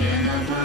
Narayana